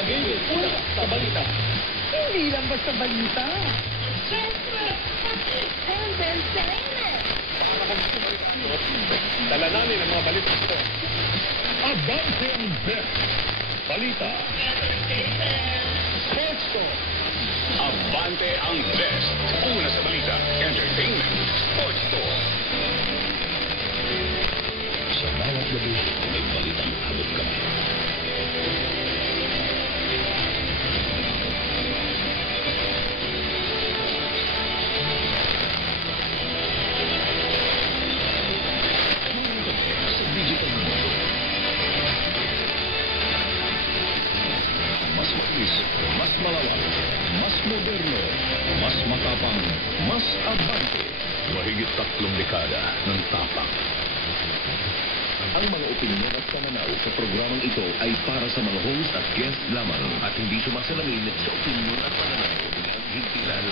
Magiging una sa balita. Hindi lang basta balita. Entertainment! Dala namin ang mga balita ito. Abante ang best. Balita. Sports ko. Abante ang best. Una sa balita. Entertainment. Sports Talk. Sa bawat gabi, may balitang abot ka. Sa digital na mundo. Mas mabilis, mas malawak, mas moderno, mas matapang, mas abante. Mahigit 3 dekada ng tapang. Ang mga opinyon at pananaw sa programang ito ay para sa mga host at guest lamang at hindi sumasalamin sa opinyon at pananaw ng higpilan.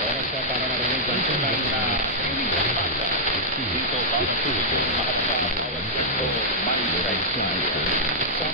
Oras na para marinig ang tunay na dito para sa makasama ang awat ko, Manny Rice.